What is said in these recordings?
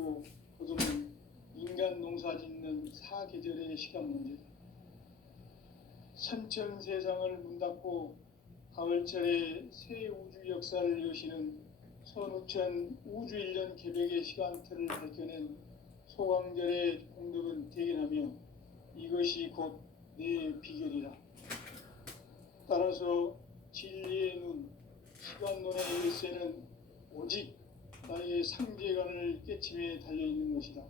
앞두고 거두는 인간 농사 짓는 사계절의 시간 문제다. 선천 세상을 문 닫고 가을철에 새 우주 역사를 여시는 선우천 우주일년 개벽의 시간틀을 밝혀낸 소강절의 공덕은 대견하며 이것이 곧 내 비결이라. 따라서 진리의 눈, 시간론의 열쇠는 오직 나의 상제관을 깨침에 달려있는 것이다.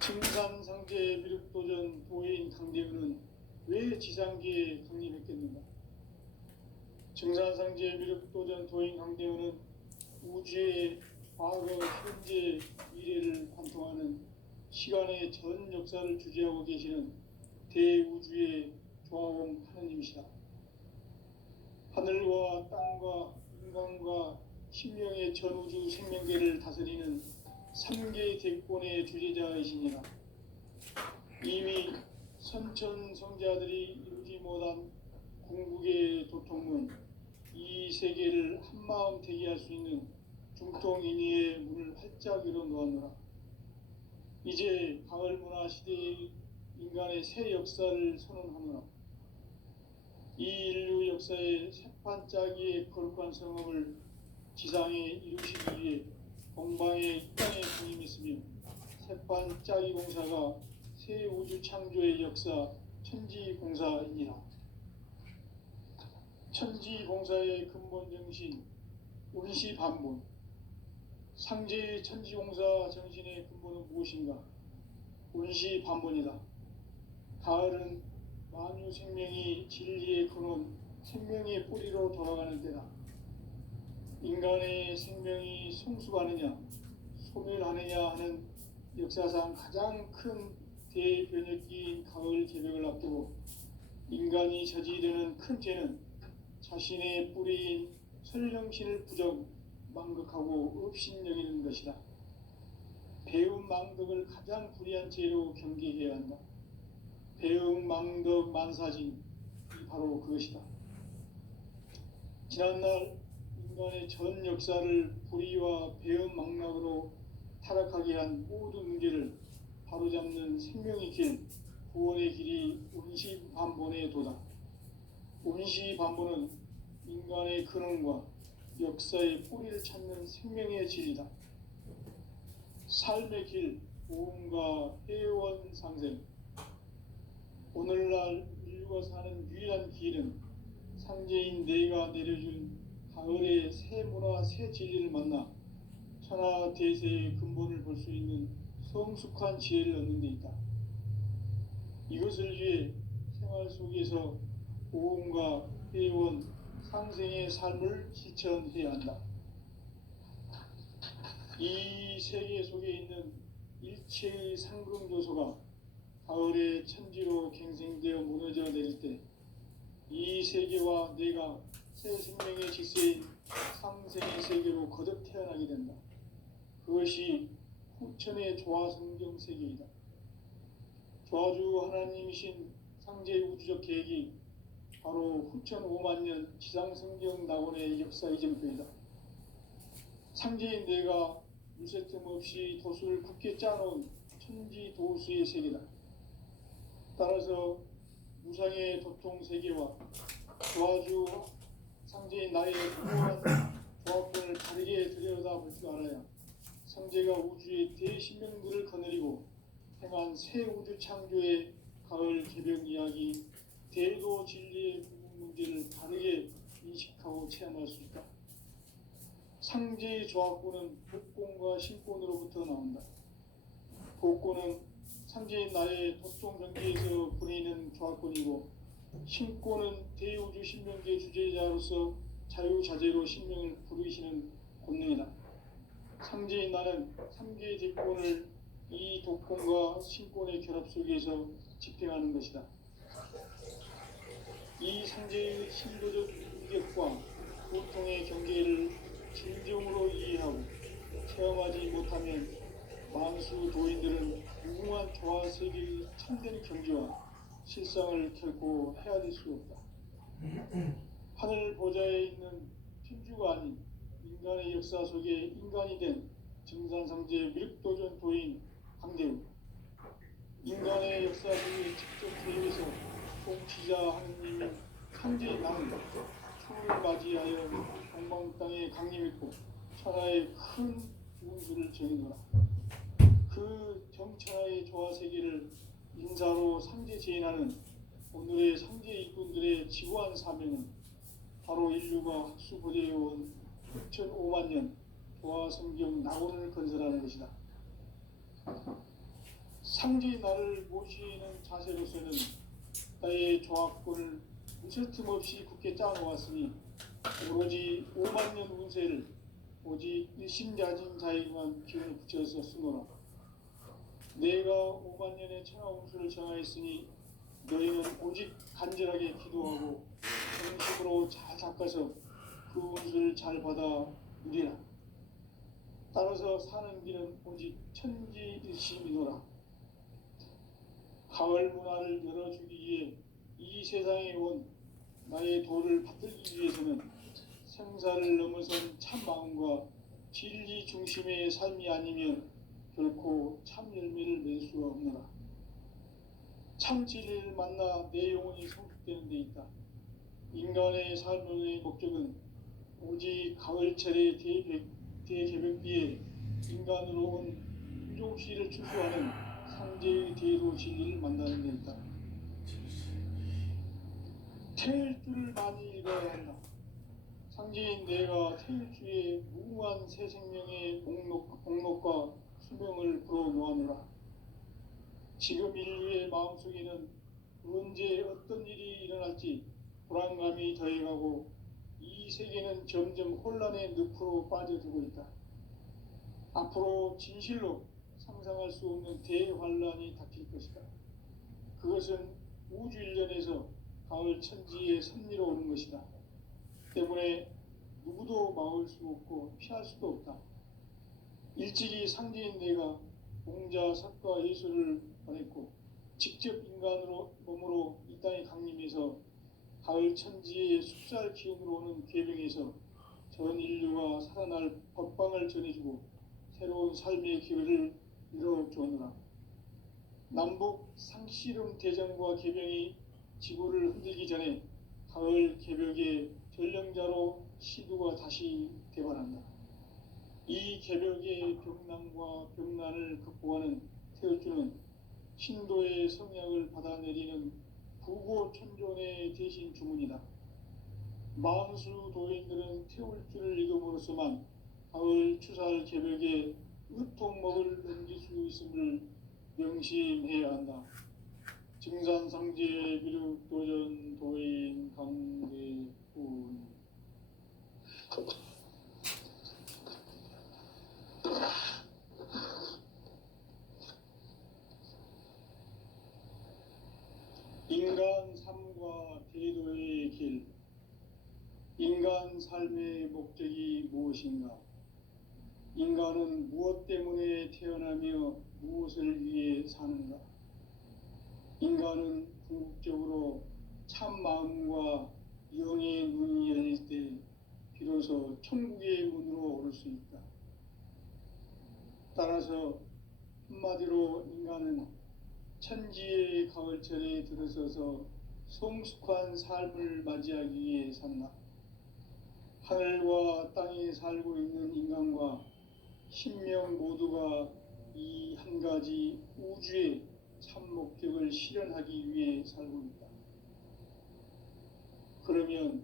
증산상제 미륵도전 도인 강대우는 왜 지상계에 강림했겠는가? 증산상제 미륵도전 도인 강대우는 우주의 과거, 현재, 미래를 관통하는 시간의 전 역사를 주재하고 계시는 대우주의 조화공 하느님이시다. 하늘과 땅과 인간과 신명의 전우주 생명계를 다스리는 3개 대권의 주재자이시니라. 이미 선천성자들이 이루지 못한 궁극의 도통문, 이 세계를 한마음 되게 할 수 있는 중통인의의 문을 활짝 열어놓았노라. 이제 가을문화 시대의 인간의 새 역사를 선언하노라. 이 인류 역사의 새판짜기의 거룩한 성업을 지상에 이루시기 위해 공방의 땅에 군임했으며 새판짜기 공사가 새 우주 창조의 역사 천지공사이니라. 천지공사의 근본 정신 운시반본. 상제의 천지공사 정신의 근본은 무엇인가? 운시반본이다. 가을은 만유 생명이 진리의 근원, 생명의 뿌리로 돌아가는 때다. 인간의 생명이 성숙하느냐, 소멸하느냐 하는 역사상 가장 큰 대변혁기인 가을 개벽을 앞두고 인간이 저지르는 큰 죄는 자신의 뿌리인 설령신을 부정, 망극하고 업신여기는 것이다. 배움 망덕을 가장 불의한 죄로 경계해야 한다. 배움 망덕 만사진이 바로 그것이다. 지난날 인간의 전 역사를 불의와 배움 망락으로 타락하게 한 모든 문제를 바로잡는 생명의 길, 구원의 길이 운시반본의 도다. 운시반본은 인간의 근원과 역사의 뿌리를 찾는 생명의 진리다. 삶의 길, 보험과 회원 상생. 오늘날 인류가 사는 유일한 길은 상제인 내가 내려준 가을의 새 문화, 새 진리를 만나 천하대세의 근본을 볼 수 있는 성숙한 지혜를 얻는 데 있다. 이것을 위해 생활 속에서 보험과 회원, 상생의 삶을 실천해야 한다. 이 세계 속에 있는 일체의 상승조소가 가을의 천지로 갱생되어 무너져 내릴 때 이 세계와 내가 새 생명의 질서인 상생의 세계로 거듭 태어나게 된다. 그것이 후천의 조화성경 세계이다. 조화주 하나님이신 상제 우주적 계획이 바로 후천 5만년 지상성경 낙원의 역사 이전표이다. 상제인 내가 물새 틈 없이 도수를 굳게 짜놓은 천지 도수의 세계다. 따라서 무상의 도통 세계와 조화주 상제인 나의 무모한 조합권을 다르게 들여다볼 줄 알아야 상제가 우주의 대신명들을 거느리고 행한 새 우주 창조의 가을 개벽 이야기, 대도 진리의 구분 문제를 다르게 인식하고 체험할 수 있다. 상제의 조합권은 복권과 신권으로부터 나온다. 복권은 상제인 나의 도통 경계에서 부리는 조합권이고, 신권은 대우주 신명계 주제자로서 자유자재로 신명을 부르시는 권능이다. 상제인 나는 3개의 대권을 이 독권과 신권의 결합 속에서 집행하는 것이다. 이 상제의 신도적 인격과 고통의 경계를 진정으로 이해하고 체험하지 못하면 만수 도인들은 무궁한 조화 세계의 참된 경지와 실상을 결코 헤아릴 수 없다. 하늘 보좌에 있는 천주가 아닌 인간의 역사 속에 인간이 된 증산상제 미륵도전 도인 강대우. 인간의 역사를 직접 대입해서 통치자 하느님인 상제인 나는 초를 맞이하여 동방 땅에 강림했고 천하의 큰 운수를 정해노라. 그 정천하의 조화 세계를 인사로 상제 제인하는 오늘의 상제 일꾼들의 지구한 사명은 바로 인류가 학수 보제해온 6,500만 년 조화 성경 낙원을 건설하는 것이다. 상제의 나를 모시는 자세로서는 나의 조합권을 무쇠틈 없이 굳게 짜놓았으니 오로지 5만 년 운세를 오직 일심자진 자에게만 기운을 붙여서 쓰노라. 내가 5만 년의 천하 운수를 정하였으니 너희는 오직 간절하게 기도하고 정식으로 잘 닦아서 그 운수를 잘 받아 누리라. 따라서 사는 길은 오직 천지일심이노라. 가을 문화를 열어주기 위해 이 세상에 온 나의 도를 받들기 위해서는 생사를 넘어선 참 마음과 진리 중심의 삶이 아니면 결코 참 열매를 맺을 수가 없노라. 참 진리를 만나 내 영혼이 성숙되는 데 있다. 인간의 삶의 목적은 오직 가을철의 대개벽비에 인간으로 온 유종씨를 추수하는 상제의 대도 진리를 만나는 데 있다. 태일주를 많이 읽어야 한다. 상제인 내가 태일주의 무궁한 새 생명의 목록과 수명을 불어놓아노라. 지금 인류의 마음속에는 언제 어떤 일이 일어날지 불안감이 더해가고 이 세계는 점점 혼란의 늪으로 빠져들고 있다. 앞으로 진실로 상상할 수 없는 대환란이 닥칠 것이다. 그것은 우주 일련에서 가을 천지에 선미로 오는 것이다. 때문에 누구도 막을 수 없고 피할 수도 없다. 일찍이 상제인 내가 공자, 석가, 예수를 보냈고 직접 인간으로 몸으로 이 땅에 강림해서 가을 천지의 숫살 기운으로 오는 계병에서 전 인류가 살아날 법방을 전해주고 새로운 삶의 기회를 이뤄주었노라. 남북 상씨름 대전과 계병이 지구를 흔들기 전에 가을 개벽의 전령자로 시두가 다시 대발한다. 이 개벽의 병난과 병난을 극복하는 태울주는 신도의 성약을 받아내리는 부고천존의 대신 주문이다. 만수 도인들은 태울주를 읽음으로써만 가을 추살 개벽에 으통먹을 넘길 수 있음을 명심해야 한다. 증산상제 미륵도전 도인 강대훈. 인간 삶과 대도의 길. 인간 삶의 목적이 무엇인가? 인간은 무엇 때문에 태어나며 무엇을 위해 사는가? 인간은 궁극적으로 참 마음과 영의 눈이 열릴 때 비로소 천국의 문으로 오를 수 있다. 따라서 한마디로 인간은 천지의 가을철에 들어서서 성숙한 삶을 맞이하기 위해 산다. 하늘과 땅에 살고 있는 인간과 신명 모두가 이 한 가지 우주의 참 목적을 실현하기 위해 살고 있다. 그러면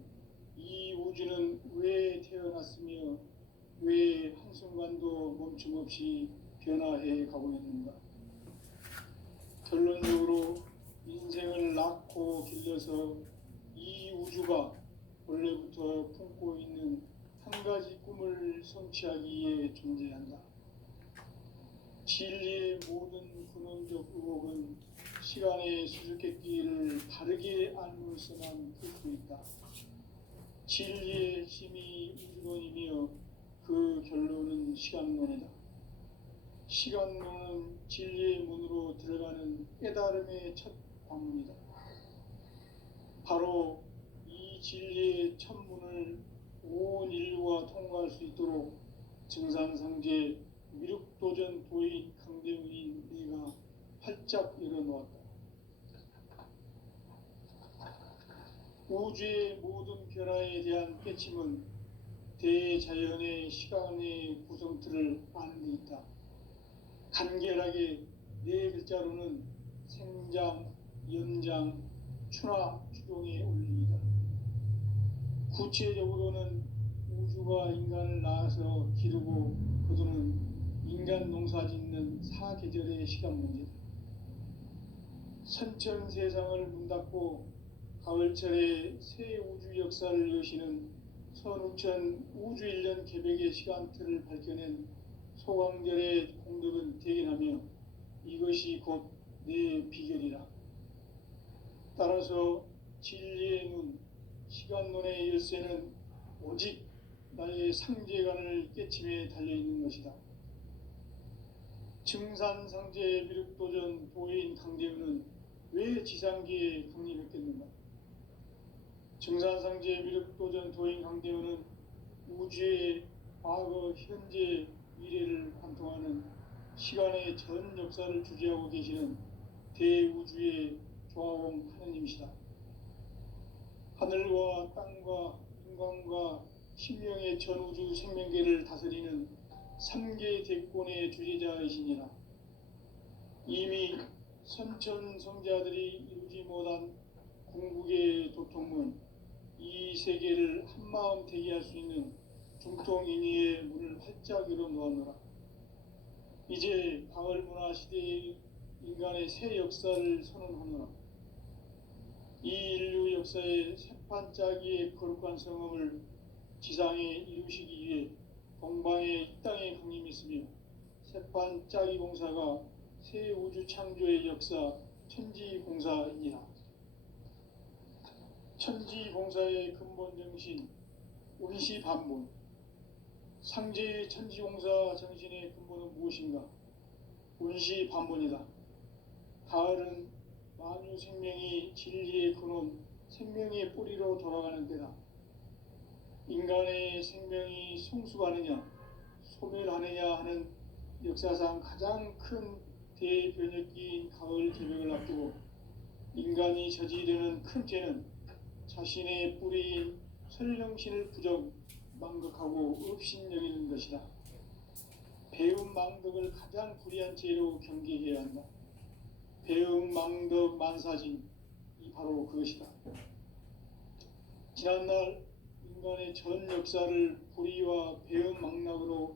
이 우주는 왜 태어났으며 왜 한순간도 멈춤없이 변화해 가고 있는가? 결론적으로 인생을 낳고 길러서 이 우주가 원래부터 품고 있는 한 가지 꿈을 성취하기 위해 존재한다. 진리의 모든 근원적 의혹은 시간의 수수께끼를 바르게 알므로서만 풀 수 있다. 진리의 힘이 우주론이며 그 결론은 시간론이다. 시간론은 진리의 문으로 들어가는 깨달음의 첫 관문이다. 바로 이 진리의 첫 문을 온 인류가 통과할 수 있도록 증산상제 미륵도전 도인 강대문인 내가 활짝 열어놓았다. 우주의 모든 변화에 대한 깨침은 대자연의 시간의 구성틀을 아는 데 있다. 간결하게 네 글자로는 생장, 연장, 추나 추동의 원리이다. 구체적으로는 우주가 인간을 낳아서 기르고 거두는 인간 농사 짓는 사계절의 시간 문제다. 선천 세상을 문닫고 가을철에 새 우주 역사를 여시는 선우천 우주 1년 개백의 시간틀을 밝혀낸 소광절의 공덕은 대견하며 이것이 곧 내 비결이라. 따라서 진리의 눈, 시간론의 열쇠는 오직 나의 상제관을 깨침에 달려있는 것이다. 증산상제 미륵도전 도인 강대우는 왜 지상계에 강림했겠는가? 증산상제 미륵도전 도인 강대우는 우주의 과거, 현재, 미래를 관통하는 시간의 전 역사를 주재하고 계시는 대우주의 조화공 하느님이시다. 하늘과 땅과 인간과 신명의 전우주 생명계를 다스리는 3개 대권의 주제자이시니라. 이미 선천성자들이 이루지 못한 궁극의 도통문, 이 세계를 한마음 되게 할 수 있는 중통인의의 문을 활짝 열어놓았노라. 이제 가을문화 시대의 인간의 새 역사를 선언하노라. 이 인류 역사의 새판짜기의 거룩한 성음을 지상에 이루시기 위해 동방의 이 땅에 강림했으며 새판짜기 공사가 새 우주 창조의 역사 천지공사이니라. 천지공사의 근본 정신 운시반본. 상제의 천지공사 정신의 근본은 무엇인가? 운시반본이다. 가을은 만유 생명이 진리의 근원, 생명의 뿌리로 돌아가는 때다. 인간의 생명이 성숙하느냐, 소멸하느냐 하는 역사상 가장 큰 대변혁기인 가을 개벽을 앞두고 인간이 저지르는 큰 죄는 자신의 뿌리인 설령신을 부정, 망극하고 업신여기는 것이다. 배움 망덕을 가장 불의한 죄로 경계해야 한다. 배움 망덕 만사진, 이 바로 그것이다. 지난날 인간의 전 역사를 불의와 배움 망락으로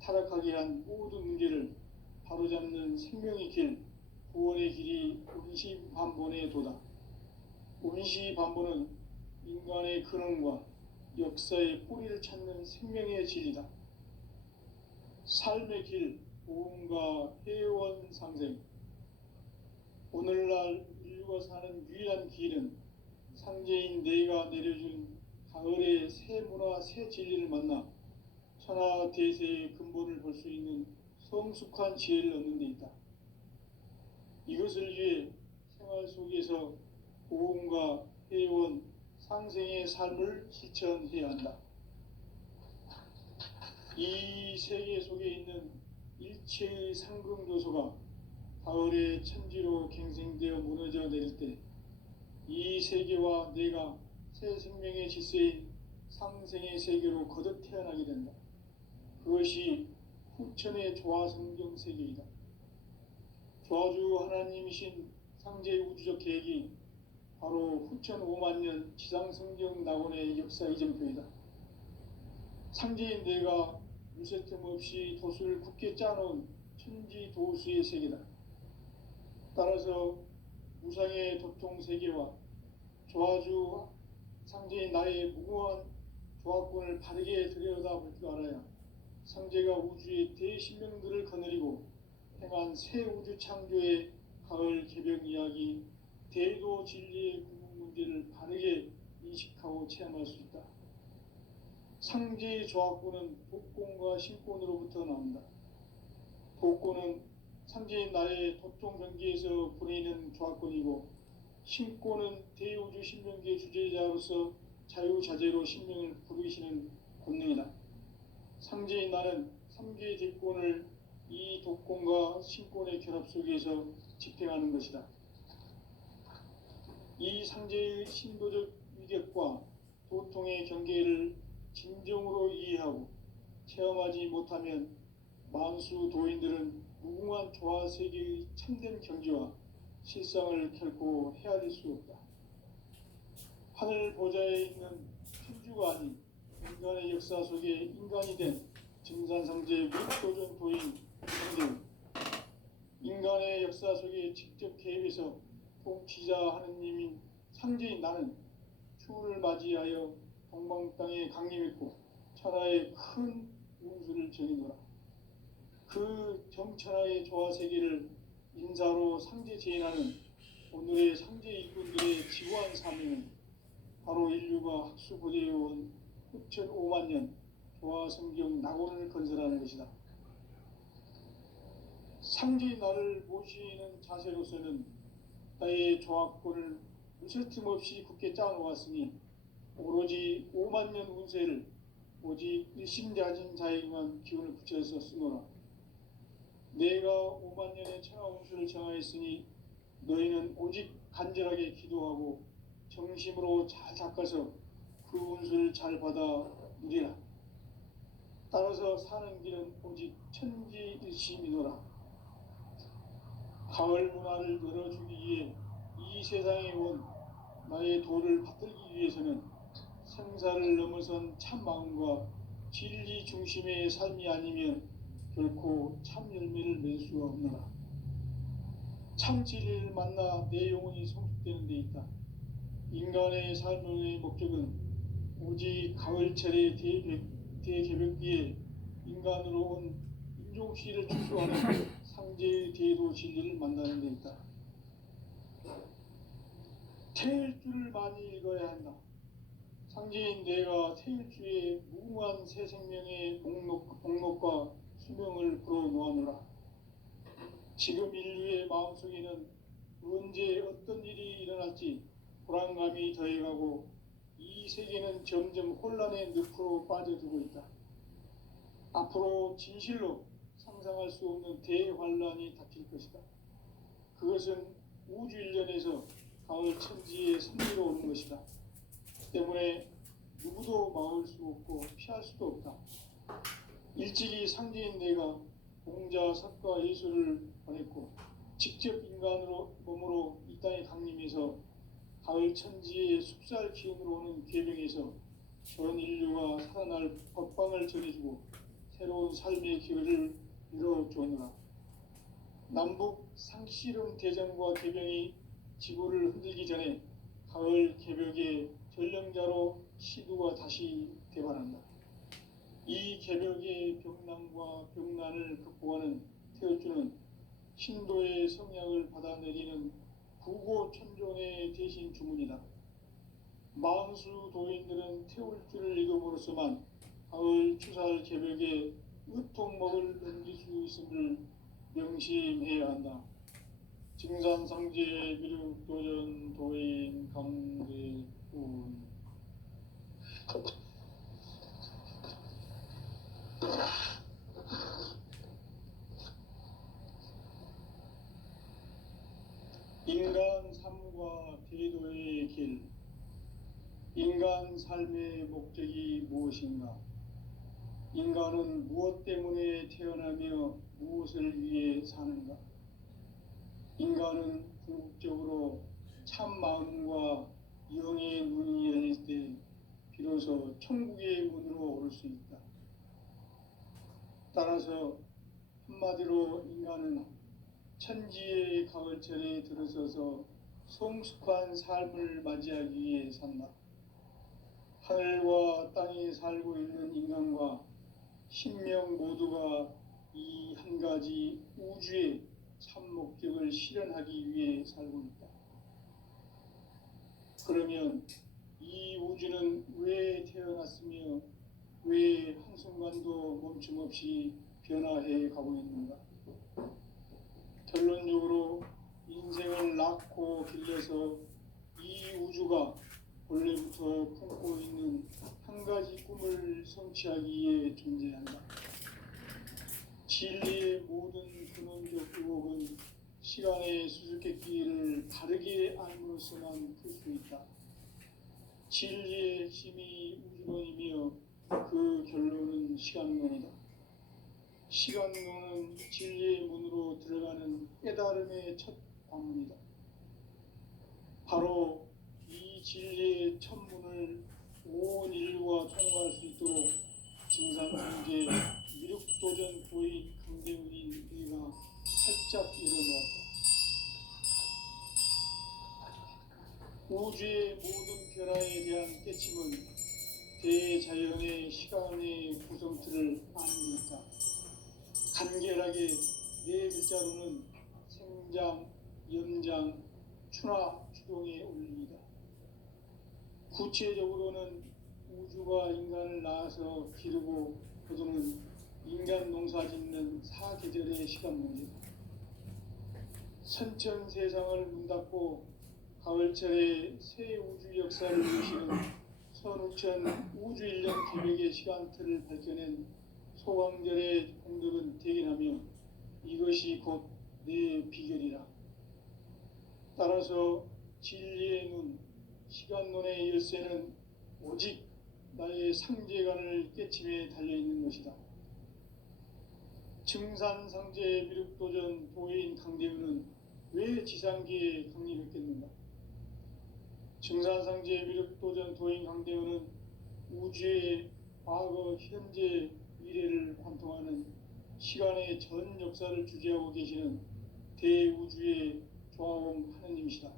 타락하게 한 모든 문제를 바로잡는 생명의 길, 구원의 길이 운시반본의 도다. 운시반본은 인간의 근원과 역사의 뿌리를 찾는 생명의 진리다. 삶의 길, 보험과 회원 상생. 오늘날 인류가 사는 유일한 길은 상제인 내가 내려준 가을의 새 문화, 새 진리를 만나 천하 대세의 근본을 볼 수 있는 성숙한 지혜를 얻는 데 있다. 이것을 위해 생활 속에서 보험과 회원, 상생의 삶을 실천해야 한다. 이 세계 속에 있는 일체의 상금교소가 가을의 천지로 갱생되어 무너져 내릴 때 이 세계와 내가 새 생명의 질서인 상생의 세계로 거듭 태어나게 된다. 그것이 후천의 조화성경 세계이다. 조화주 하나님이신 상제의 우주적 계획이 바로 후천 5만 년 지상성경 낙원의 역사 이정표이다. 상제인 내가 유세틈 없이 도수를 굳게 짜놓은 천지도수의 세계다. 따라서 무상의 도통 세계와 조화주 상제인 나의 무궁한 조화권을 바르게 들여다볼 줄 알아야 상제가 우주의 대신명들을 거느리고 행한 새 우주 창조의 가을 개벽 이야기, 대도 진리의 궁극 문제를 바르게 인식하고 체험할 수 있다. 상제의 조화권은 복권과 신권으로부터 나온다. 복권은 상제인 나의 도통 경계에서 보내는 조화권이고, 신권은 대우주 신명계 주제자로서 자유자재로 신명을 부르시는 권능이다. 상제인 나는 3개 대권을 국공과 신권의 결합 속에서 집행하는 것이다. 이 상제의 신도적 위격과 도통의 경계를 진정으로 이해하고 체험하지 못하면 만수 도인들은 무궁한 조화 세계의 참된 경지와 실상을 결코 헤아릴 수 없다. 하늘 보좌에 있는 천주가 아닌 인간의 역사 속에 인간이 된 증산상제 윗도전 도인 상제우, 인간의 역사 속에 직접 개입해서 통치자 하느님인 상제인 나는 추운을 맞이하여 동방 땅에 강림했고 천하의 큰 운수를 전이노라. 그 정천하의 조화 세계를 인사로 상제 제인하는 오늘의 상제 일꾼들의 지구한 사명은 바로 인류가 학수 고대해온 흑천 5만 년 조화 성경 낙원을 건설하는 것이다. 상제의 나를 모시는 자세로서는 나의 조화권을 무설틈 없이 굳게 짜놓았으니 오로지 5만 년 운세를 오직 일심자진 자에게만 기운을 붙여서 쓰노라. 내가 5만 년의 천하 운수를 정하였으니 너희는 오직 간절하게 기도하고 정심으로 잘 닦아서 그 운수를 잘 받아 누리라. 따라서 사는 길은 오직 천지일심이노라. 가을 문화를 열어주기 위해 이 세상에 온 나의 도를 받들기 위해서는 생사를 넘어선 참 마음과 진리 중심의 삶이 아니면 결코 참 열매를 맺을 수가 없노라. 참 진리를 만나 내 영혼이 성숙되는 데 있다. 인간의 삶의 목적은 오직 가을철의 대개벽기에 인간으로 온 인종시를 축소하는 상제의 대도 진리를 만나는 데 있다. 태일주를 많이 읽어야 한다. 상제인 내가 태일주의 무궁한 새 생명의 목록과 수명을 불어놓아노라. 지금 인류의 마음속에는 언제 어떤 일이 일어날지 불안감이 더해가고 이 세계는 점점 혼란의 늪으로 빠져들고 있다. 앞으로 진실로 상상할 수 없는 대환란이 닥칠 것이다. 그것은 우주 일련에서 가을 천지의 섭리로 오는 것이다. 때문에 누구도 막을 수 없고 피할 수도 없다. 일찍이 상제인 내가 공자, 석가, 예수를 보냈고 직접 인간으로 몸으로 이 땅에 강림해서 가을 천지의 숲살 기운으로 오는 계명에서 전 인류가 살아날 법방을 전해주고 새로운 삶의 기회를 이뤄주었노라. 남북 상씨름 대전과 개병이 지구를 흔들기 전에 가을 개벽의 전령자로 시두가 다시 대발한다. 이 개벽의 병난과 병난을 극복하는 태울주는 신도의 성약을 받아내리는 구고천종의 대신 주문이다. 만수 도인들은 태울주를 읽음으로써만 가을 추살 개벽의 으통목을 넘길 수 있음을 명심해야 한다. 증산상제 미륵도전 도인 강대훈. 인간 삶과 대도의 길. 인간 삶의 목적이 무엇인가? 인간은 무엇 때문에 태어나며 무엇을 위해 사는가? 인간은 궁극적으로 참 마음과 영의 문이 열릴 때 비로소 천국의 문으로 오를 수 있다. 따라서 한마디로 인간은 천지의 가을철에 들어서서 성숙한 삶을 맞이하기 위해 산다. 하늘과 땅에 살고 있는 인간과 신명 모두가 이 한 가지 우주의 참 목적을 실현하기 위해 살고 있다. 그러면 이 우주는 왜 태어났으며 왜 한순간도 멈춤없이 변화해 가고 있는가? 결론적으로 인생을 낳고 길러서 이 우주가 원래부터 품고 있는 한 가지 꿈을 성취하기 위해 존재한다. 진리의 모든 시간의 수수께끼를 바르게 알므로써만 풀 수 있다. 진리의 핵심이 우주론이며 그 결론은 시간론이다. 시간론은 진리의 문으로 들어가는 깨달음의 첫 관문이다. 바로 이 진리의 첫 문을 온 인류가 통과할 수 있도록 증산상제 미륵도전 도의 강대문인 네가 활짝 열어놓았다. 우주의 모든 변화에 대한 깨침은 대자연의 시간의 구성틀을 아닙니까? 간결하게 네 글자로는 생장, 연장, 추나 추동에 올립니다. 구체적으로는 우주가 인간을 낳아서 기르고 거두는 인간 농사 짓는 사계절의 시간문이다. 선천 세상을 문닫고 가을철에 새 우주 역사를 이루시는 선우천 우주 1년 계획의 시간틀을 밝혀낸 소강절의 공덕은 대견하며 이것이 곧 내 비결이라. 따라서 진리의 눈, 시간론의 열쇠는 오직 나의 상제관을 깨침에 달려있는 것이다. 증산상제 미륵도전 도인 강대우는 왜 지상기에 강림했겠는가? 증산상제 미륵도전 도인 강대우는 우주의 과거, 현재, 미래를 관통하는 시간의 전 역사를 주재하고 계시는 대우주의 조화원 하느님이시다.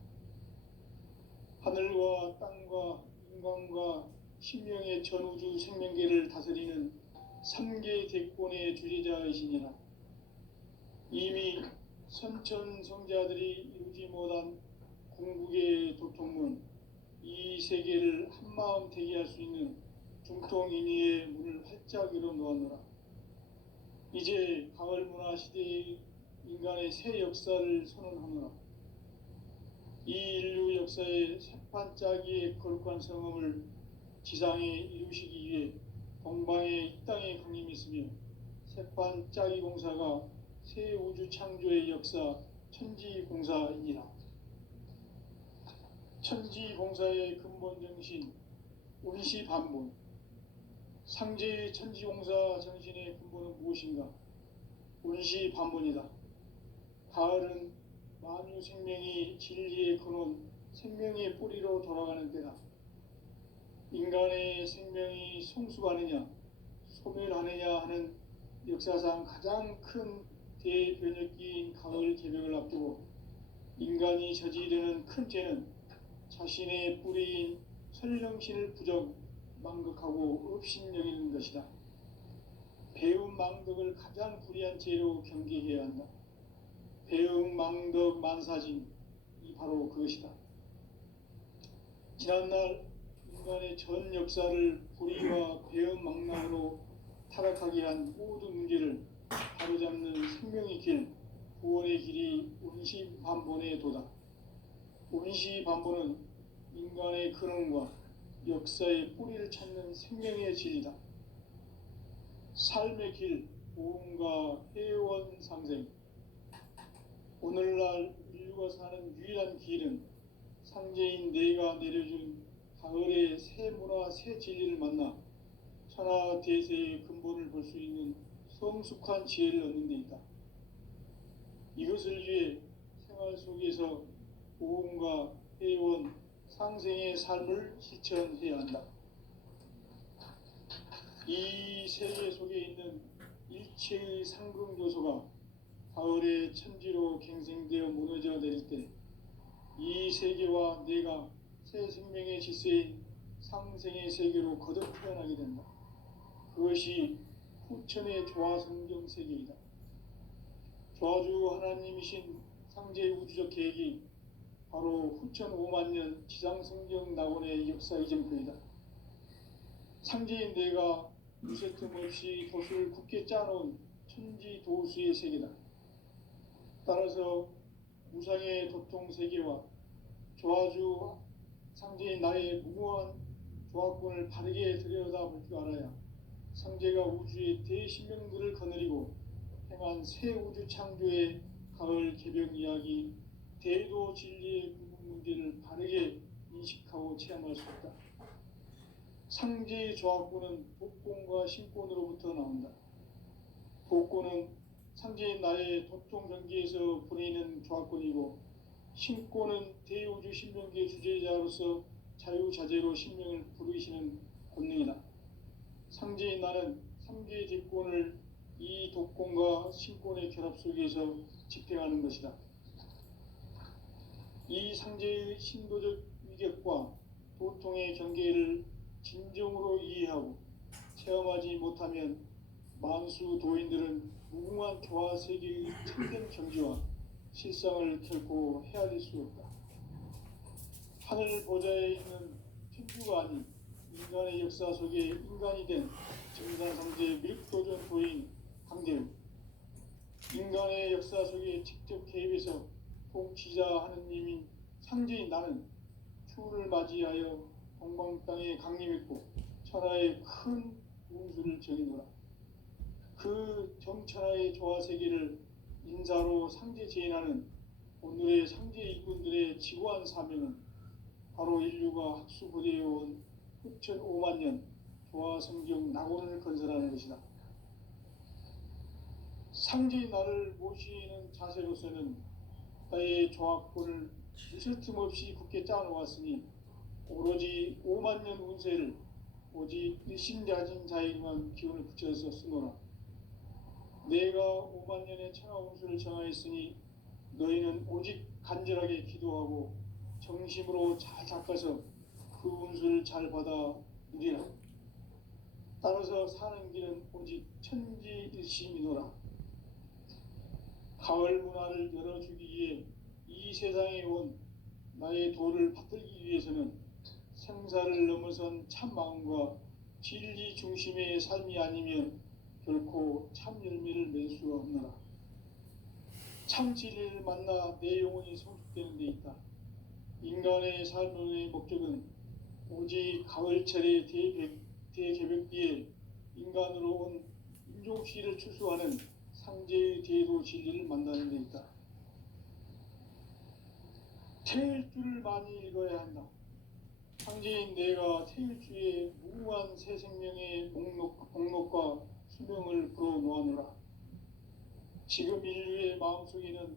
하늘과 땅과 인간과 신명의 전우주 생명계를 다스리는 3개 대권의 주재자이시니라. 이미 선천성자들이 이루지 못한 궁극의 도통문, 이 세계를 한마음 대기할 수 있는 중통인의의 문을 활짝 열어놓았노라. 이제 가을문화 시대의 인간의 새 역사를 선언하노라. 이 인류 역사의 새판짜기의 거룩한 성음을 지상에 이루시기 위해 동방의 이 땅에 강림했으며 새판짜기 공사가 새 우주 창조의 역사 천지공사이니라. 천지공사의 근본 정신 운시반본. 상제의 천지공사 정신의 근본은 무엇인가? 운시반본이다. 가을은 만유 생명이 진리의 근원, 생명의 뿌리로 돌아가는 때다. 인간의 생명이 성숙하느냐, 소멸하느냐 하는 역사상 가장 큰 대변혁기인 가을 개벽을 앞두고 인간이 저지르는 큰 죄는 자신의 뿌리인 설령신을 부정, 망극하고 업신여기는 것이다. 배움 망덕을 가장 불의한 죄로 경계해야 한다. 배움 망덕 만사진, 이 바로 그것이다. 지난날 인간의 전 역사를 불의와 배움 망랑으로 타락하게 한 모든 문제를 바로잡는 생명의 길, 구원의 길이 운시반본의 도다. 운시반본은 인간의 근원과 역사의 뿌리를 찾는 생명의 진리다. 삶의 길, 보험과 회원 상생. 오늘날 인류가 사는 유일한 길은 상제인 내가 내려준 가을의 새 문화, 새 진리를 만나 천하 대세의 근본을 볼 수 있는 성숙한 지혜를 얻는 데 있다. 이것을 위해 생활 속에서 보험과 회원, 상생의 삶을 실천해야 한다. 이 세계 속에 있는 일체의 상극 요소가 가을의 천지로 갱생되어 무너져 내릴 때 이 세계와 내가 새 생명의 질서인 상생의 세계로 거듭 태어나게 된다. 그것이 후천의 조화성경 세계이다. 조화주 하나님이신 상제 우주적 계획이 바로 후천 5만 년 지상성경 낙원의 역사 이정표이다. 상제인 내가 무쇠틈 없이 돛을 굳게 짜놓은 천지도수의 세계다. 따라서 무상의 도통 세계와 조화주 상제인 나의 무모한 조화권을 바르게 들여다볼 줄 알아야 상제가 우주의 대신명들을 거느리고 행한 새 우주 창조의 가을 개벽 이야기, 대도 진리의 구분 문제를 바르게 인식하고 체험할 수 있다. 상제의 조합구는 복권과 신권으로부터 나온다. 복권은 상제의 나의 도통 경계에서 보내는 조합권이고, 신권은 대우주 신명기의 주제자로서 자유자재로 신명을 부르시는 권능이다. 상제의 나는 3개의 제권을 이 독권과 신권의 결합 속에서 집행하는 것이다. 이 상제의 신도적 위격과 도통의 경계를 진정으로 이해하고 체험하지 못하면 만수 도인들은 무궁한 교화 세계의 참된 경지와 실상을 결코 헤아릴 수 없다. 하늘 보좌에 있는 천주가 아닌 인간의 역사 속에 인간이 된 정산상제 밀도전 도인 강대우, 인간의 역사 속에 직접 개입해서 통치자 하느님인 상제인 나는 추운을 맞이하여 동방 땅에 강림했고 천하의 큰 운수를 정해노라. 그 정천하의 조화 세계를 인사로 상제 제인하는 오늘의 상제 일꾼들의 지고한 사명은 바로 인류가 학수부대해온 흑천 5만 년 조화 성경 낙원을 건설하는 것이다. 상제의 나를 모시는 자세로서는 나의 조합권을 있을 틈 없이 굳게 짜놓았으니 오로지 5만 년 운세를 오직 일심자진 자에게만 기운을 붙여서 쓰노라. 내가 5만 년의 천하 운수를 정하였으니 너희는 오직 간절하게 기도하고 정심으로 잘 닦아서 그 운수를 잘 받아 누리라. 따라서 사는 길은 오직 천지일심이노라. 가을 문화를 열어주기 위해 이 세상에 온 나의 도를 받들기 위해서는 생사를 넘어선 참 마음과 진리 중심의 삶이 아니면 결코 참 열매를 맺을 수 없노라. 참 진리를 만나 내 영혼이 성숙되는 데 있다. 인간의 삶의 목적은 오직 가을철의 대개벽기에 인간으로 온 인종씨를 추수하는 상제의 대도 진리를 만나는 데 있다. 태일주를 많이 읽어야 한다. 상제인 내가 태일주의 무궁한 새 생명의 목록과 수명을 불어놓아노라. 지금 인류의 마음속에는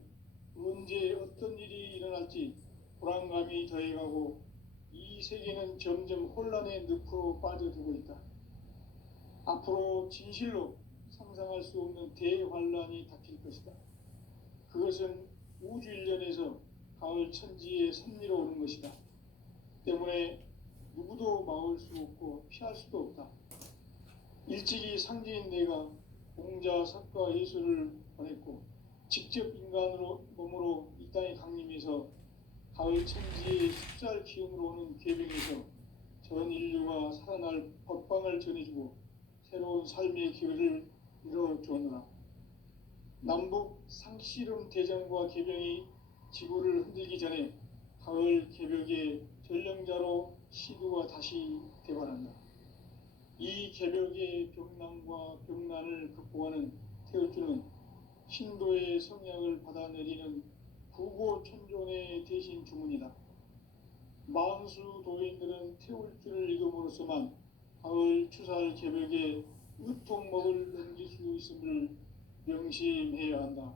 언제 어떤 일이 일어날지 불안감이 더해가고 이 세계는 점점 혼란의 늪으로 빠져들고 있다. 앞으로 진실로 상상할 수 없는 대환란이 닥칠 것이다. 그것은 우주 일련에서 가을 천지에 섭리로 오는 것이다. 때문에 누구도 막을 수 없고 피할 수도 없다. 일찍이 상제인 내가 공자, 석가, 예수를 보냈고 직접 인간으로 몸으로 이 땅에 강림해서 가을 천지의 습살 기운으로 오는 계병에서 전 인류가 살아날 법방을 전해주고 새로운 삶의 기회를 이뤄주었노라. 남북 상씨름 대전과 계병이 지구를 흔들기 전에 가을 개벽의 전령자로 시두가 다시 개발한다. 이 개벽의 병난과 병난을 극복하는 태울주는 신도의 성약을 받아내리는 부고천존의 대신 주문이다. 만수 도인들은 태울주를 읽음으로써만 가을 추살 개벽에 의통목을 넘길 수 있음을 명심해야 한다.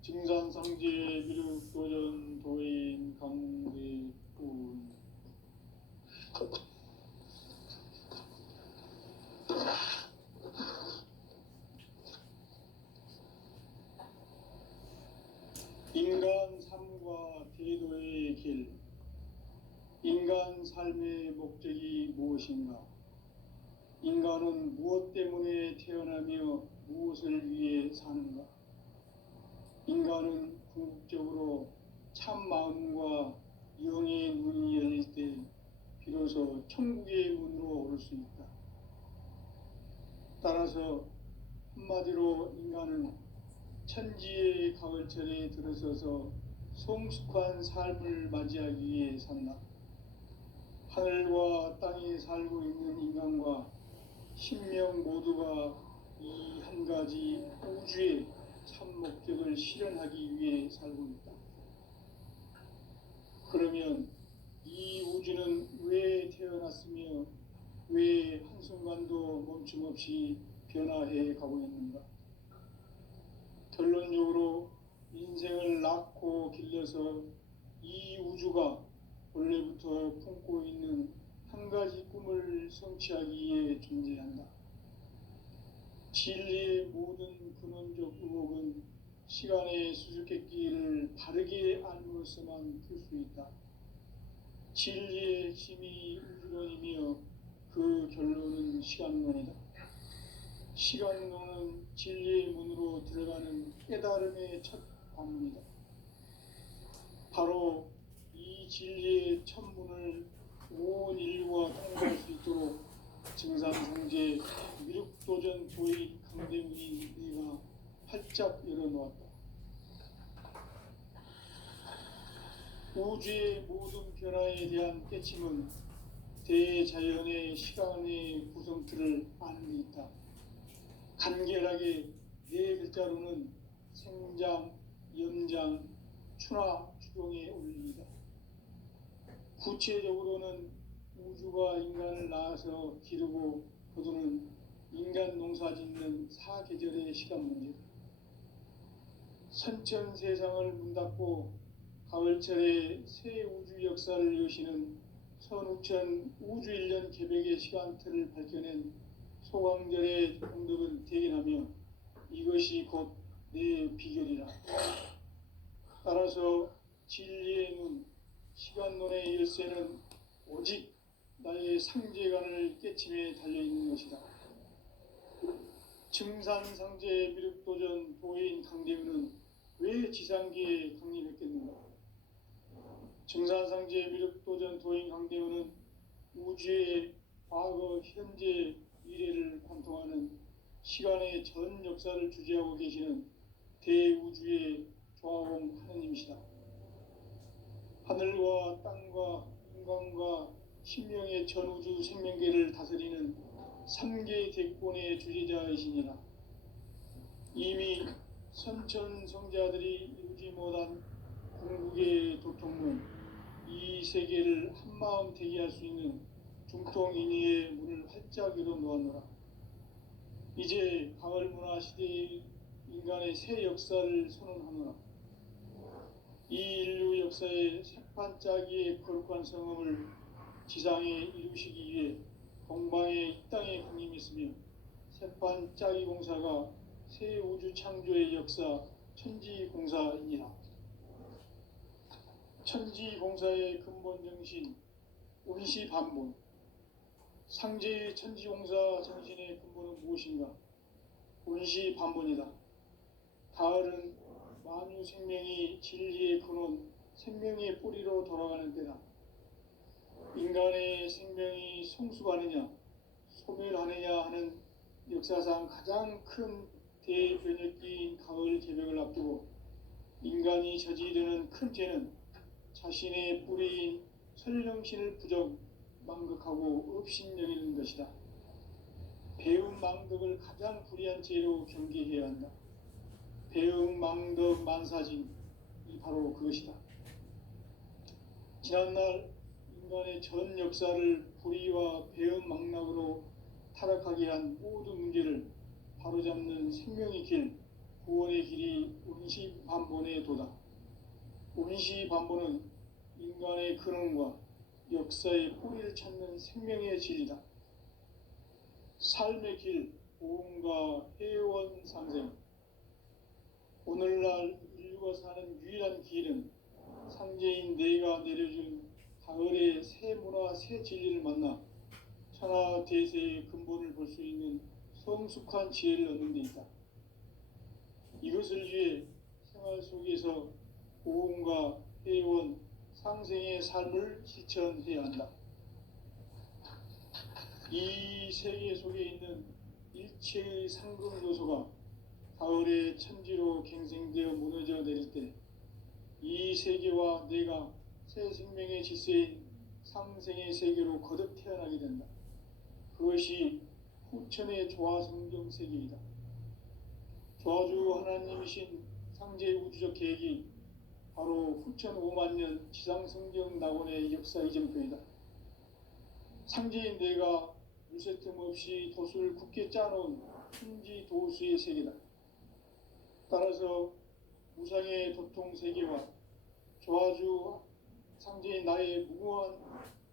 증산상제 미륵도전 도인 강대군. 인간 삶과 대도의 길. 인간 삶의 목적이 무엇인가? 인간은 무엇 때문에 태어나며 무엇을 위해 사는가? 인간은 궁극적으로 참 마음과 영의 문이 열릴 때 비로소 천국의 문으로 오를 수 있다. 따라서 한마디로 인간은 천지의 가을철에 들어서서 성숙한 삶을 맞이하기 위해 산다. 하늘과 땅에 살고 있는 인간과 신명 모두가 이 한 가지 우주에 참 목적을 실현하기 위해 살고 있다. 그러면 이 우주는 왜 태어났으며 왜 한순간도 멈춤 없이 변화해 가고 있는가? 결론적으로 인생을 낳고 길러서 이 우주가 원래부터 품고 있는 한 가지 꿈을 성취하기 위해 존재한다. 진리의 모든 근원적 의혹은 시간의 수수께끼를 바르게 알므로서만 풀 수 있다. 진리의 핵심이 우주론이며 그 결론은 시간론이다. 시간론은 진리의 문으로 들어가는 깨달음의 첫 관문이다. 바로 이 진리의 첫 문을 온 인류가 통과할 수 있도록 증산상제 미륵도전 도의 강대문인 네가 활짝 열어놓았다. 우주의 모든 변화에 대한 깨침은 대자연의 시간의 구성틀을 아는 데 있다. 간결하게 네 글자로는 생장, 연장, 추나 추동의 원리이다. 구체적으로는 우주가 인간을 낳아서 기르고 거두는 인간 농사 짓는 사계절의 시간 문제다. 선천 세상을 문 닫고 가을철에 새 우주 역사를 여시는 선우천 우주일년 개백의 시간틀을 밝혀낸 소강절의 공덕은 대견하며 이것이 곧 내 비결이라. 따라서 진리의 문, 시간론의 열쇠는 오직 나의 상제관을 깨침에 달려있는 것이다. 증산상제 미륵도전 도인 강대문은 왜 지상계에 강림했겠는가? 증산상제 미륵도전 도인 강대문은 우주의 과거, 현재, 미래를 관통하는 시간의 전 역사를 주재하고 계시는 대우주의 조화공 하느님이시다. 하늘과 땅과 인간과 신명의 전우주 생명계를 다스리는 3개 대권의 주재자이시니라. 이미 선천성자들이 이루지 못한 궁극의 도통문, 이 세계를 한마음 대기할 수 있는 중통인의의 문을 활짝 열어놓았노라. 이제 가을문화 시대의 인간의 새 역사를 선언하노라. 이 인류 역사의 새판짜기의 거룩한 성음을 지상에 이루시기 위해 동방의 이 땅에 강림했으며 새판짜기 공사가 새 우주 창조의 역사 천지공사이니라. 천지공사의 근본 정신 운시반본, 상제의 천지공사 정신의 근본은 무엇인가? 운시반본이다. 가을은 만유 생명이 진리의 근원, 생명의 뿌리로 돌아가는 때다. 인간의 생명이 성숙하느냐, 소멸하느냐 하는 역사상 가장 큰 대변혁기인 가을 개벽을 앞두고 인간이 저지르는 큰 죄는 자신의 뿌리인 설령신을 부정, 망극하고 업신여기는 것이다. 배움 망덕을 가장 불의한 죄로 경계해야 한다. 배움 망덕 만사징이 바로 그것이다. 지난날 인간의 전 역사를 불의와 배움 망락으로 타락하게 한 모든 문제를 바로잡는 생명의 길, 구원의 길이 운시반본의 도다. 운시반본은 인간의 근원과 역사의 뿌리를 찾는 생명의 진리다. 삶의 길, 보험과 회원 상생. 오늘날 인류가 사는 유일한 길은 상제인 내가 내려준 가을의 새 문화, 새 진리를 만나 천하 대세의 근본을 볼 수 있는 성숙한 지혜를 얻는 데 있다. 이것을 위해 생활 속에서 보험과 회원, 상생의 삶을 실천해야 한다. 이 세계 속에 있는 일체의 상금 요소가 가을의 천지로 갱생되어 무너져 내릴 때 이 세계와 내가 새 생명의 질서인 상생의 세계로 거듭 태어나게 된다. 그것이 후천의 조화성경 세계이다. 조아주 하나님이신 상제 우주적 계획이 바로 후천 5만 년 지상성경 낙원의 역사 이정표이다. 상제인 내가 물새 틈 없이 돛을 굳게 짜놓은 천지 도수의 세계다. 따라서 무상의 도통 세계와 조아주 상제인 나의 무궁한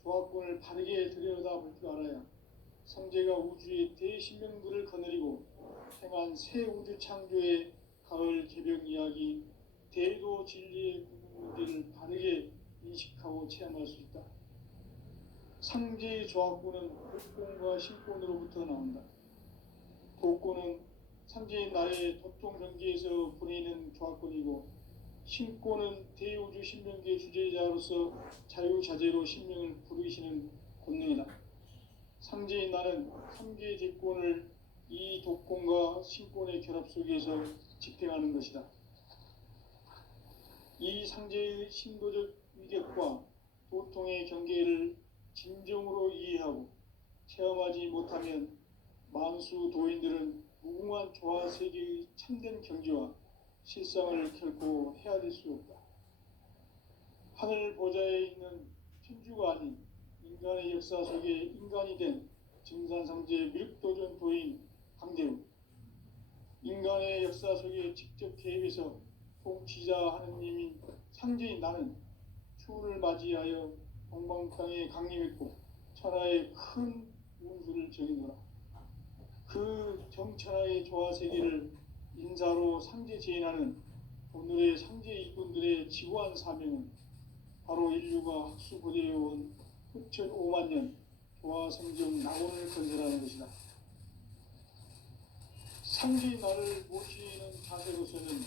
조합권을 바르게 들여다볼 줄 알아야 상제가 우주의 대신명들을 거느리고 행한 새 우주 창조의 가을 개벽 이야기, 대도 진리의 궁극문제를 바르게 인식하고 체험할 수 있다. 상제의 조합권은 독권과 신권으로부터 나온다. 독권은 상제인 나의 도통 경계에서 보내는 조합권이고, 신권은 대우주 신명계의 주제자로서 자유자재로 신명을 부르시는 권능이다. 상제인 나는 상제의 대권을 이 독권과 신권의 결합 속에서 집행하는 것이다. 이 상제의 신도적 위격과 도통의 경계를 진정으로 이해하고 체험하지 못하면 만수 도인들은 무궁한 조화 세계의 참된 경지와 실상을 결코 헤아릴 수 없다. 하늘 보좌에 있는 천주가 아닌 인간의 역사 속에 인간이 된 증산상제 미륵도전 도인 강대우, 인간의 역사 속에 직접 개입해서 통치자 하느님인 상제인 나는 추운을 맞이하여 동방땅에 강림했고 천하의 큰 운수를 정해노라. 그 정천하의 조화세계를 인사로 상제 제인하는 오늘의 상제 일꾼들의 지구한 사명은 바로 인류가 학수고대해온 후천 5만 년 조화성경 낙원을 건설하는 것이다. 상제인 나를 모시는 자세로서는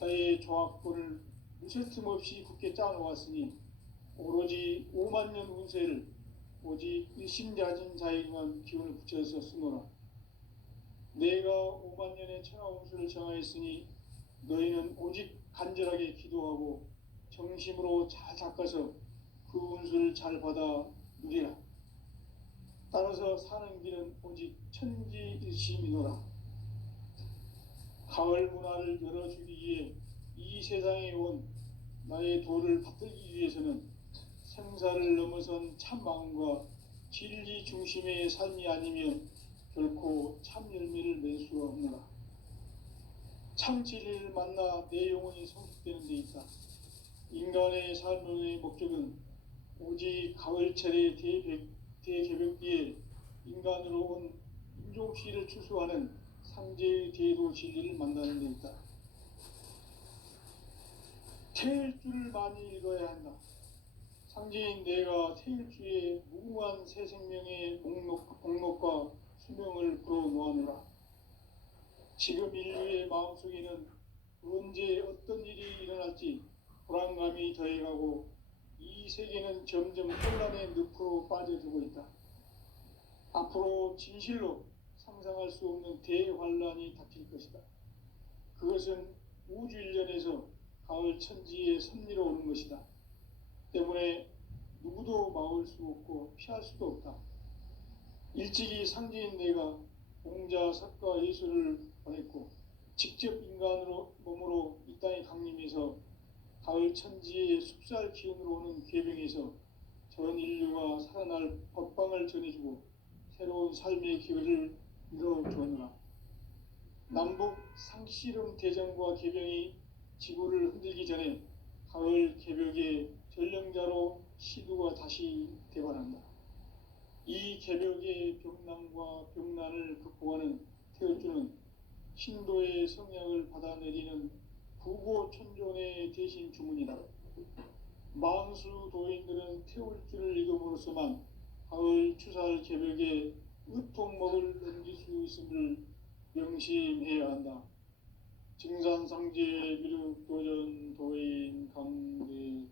나의 조합권을 무쇠 틈 없이 굳게 짜놓았으니 오로지 5만 년 운세를 오직 일심자진 자에게만 기운을 붙여서 쓰노라. 내가 5만 년의 천하 운수를 정하였으니 너희는 오직 간절하게 기도하고 정심으로 잘 닦아서 그 운수를 잘 받아 누리라. 따라서 사는 길은 오직 천지일심이노라. 가을 문화를 열어주기 위해 이 세상에 온 나의 도를 받들기 위해서는 생사를 넘어선 참 마음과 진리 중심의 삶이 아니면 결코 참 열매를 맺을 수가 없노라. 참 진리를 만나 내 영혼이 성숙되는 데 있다. 인간의 삶의 목적은 오직 가을철의 대개벽 뒤에 인간으로 온 인종시를 추수하는 상제의 대도 진리를 만나는 데 있다. 태일주를 많이 읽어야 한다. 상제인 내가 태일주의 무궁한 새 생명의 목록과 수명을 불어놓아노라. 지금 인류의 마음속에는 언제 어떤 일이 일어날지 불안감이 더해가고 이 세계는 점점 혼란의 늪으로 빠져들고 있다. 앞으로 진실로 상상할 수 없는 대환란이 닥칠 것이다. 그것은 우주 일련에서 가을 천지의 섭리로 오는 것이다. 때문에 누구도 막을 수 없고 피할 수도 없다. 일찍이 상제인 내가 공자, 석가, 예수를 보냈고 직접 인간으로 몸으로 이 땅에 강림해서 가을 천지의 숲살 기운으로 오는 계병에서 전 인류가 살아날 법방을 전해주고 새로운 삶의 기회를 이뤄주었노라. 남북 상씨름 대전과 계병이 지구를 흔들기 전에 가을 개벽의 전령자로 시두가 다시 대발한다. 이 개벽의 병난과 병난을 극복하는 태울주는 신도의 성약을 받아내리는 부고천존의 대신 주문이다. 만수 도인들은 태울주를 읽음으로써만 가을 추살 개벽에 의통목을 넘길 수 있음을 명심해야 한다. 증산상제 미륵도전 도인 강대훈.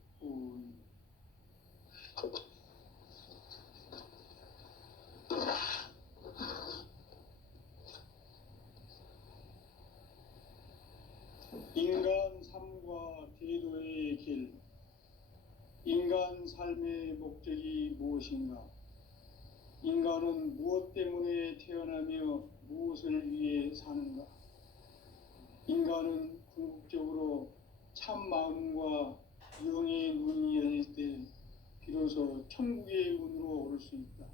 인간 삶과 대도의 길. 인간 삶의 목적이 무엇인가? 인간은 무엇 때문에 태어나며 무엇을 위해 사는가? 인간은 궁극적으로 참 마음과 영의 눈이 열릴 때 비로소 천국의 문으로 오를 수 있다.